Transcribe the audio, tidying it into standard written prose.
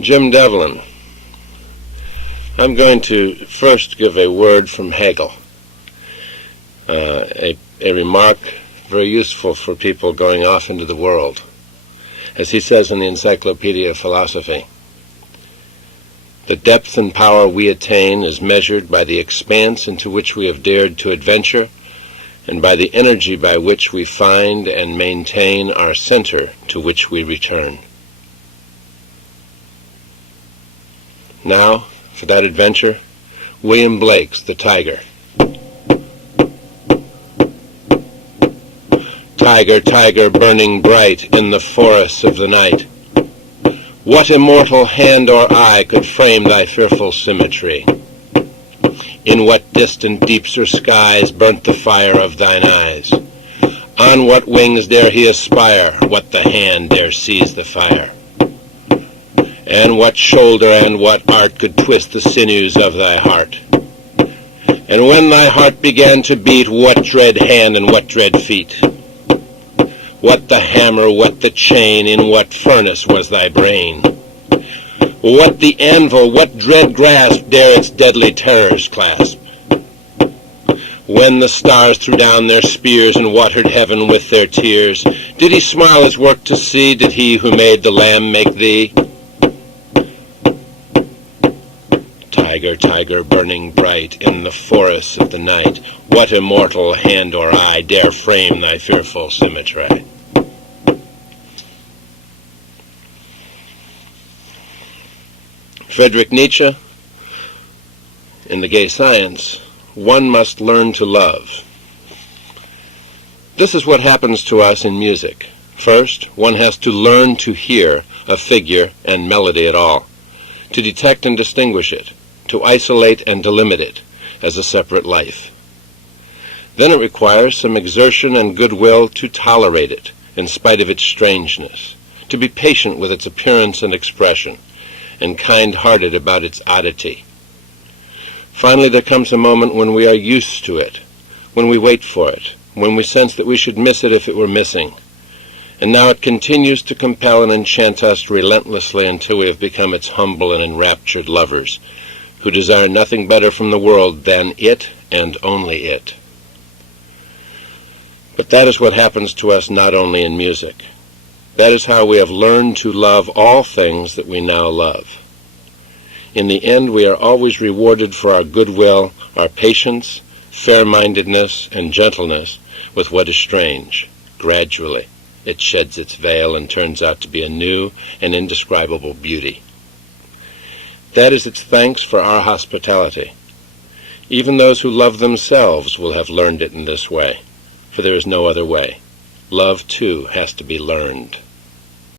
Jim Devlin. I'm going to first give a word from Hegel, a remark very useful for people going off into the world. As he says in the Encyclopedia of Philosophy, the depth and power we attain is measured by the expanse into which we have dared to adventure, and by the energy by which we find and maintain our center to which we return. Now, for that adventure, William Blake's The Tiger. Tiger, tiger, burning bright in the forests of the night, what immortal hand or eye could frame thy fearful symmetry? In what distant deeps or skies burnt the fire of thine eyes? On what wings dare he aspire? What the hand dare seize the fire? And what shoulder and what art could twist the sinews of thy heart? And when thy heart began to beat, what dread hand and what dread feet? What the hammer, what the chain, in what furnace was thy brain? What the anvil, what dread grasp dare its deadly terrors clasp? When the stars threw down their spears and watered heaven with their tears, did he smile his work to see? Did he who made the lamb make thee? Tiger, tiger, burning bright in the forests of the night, what immortal hand or eye dare frame thy fearful symmetry? Friedrich Nietzsche, in The Gay Science, one must learn to love. This is what happens to us in music. First, one has to learn to hear a figure and melody at all, to detect and distinguish it, to isolate and delimit it as a separate life. Then it requires some exertion and goodwill to tolerate it in spite of its strangeness, to be patient with its appearance and expression, and kind-hearted about its oddity. Finally, there comes a moment when we are used to it, when we wait for it, when we sense that we should miss it if it were missing. And now it continues to compel and enchant us relentlessly until we have become its humble and enraptured lovers, who desire nothing better from the world than it and only it. But that is what happens to us not only in music. That is how we have learned to love all things that we now love. In the end, we are always rewarded for our goodwill, our patience, fair-mindedness, and gentleness with what is strange. Gradually, it sheds its veil and turns out to be a new and indescribable beauty. That is its thanks for our hospitality. Even those who love themselves will have learned it in this way, for there is no other way. Love, too, has to be learned.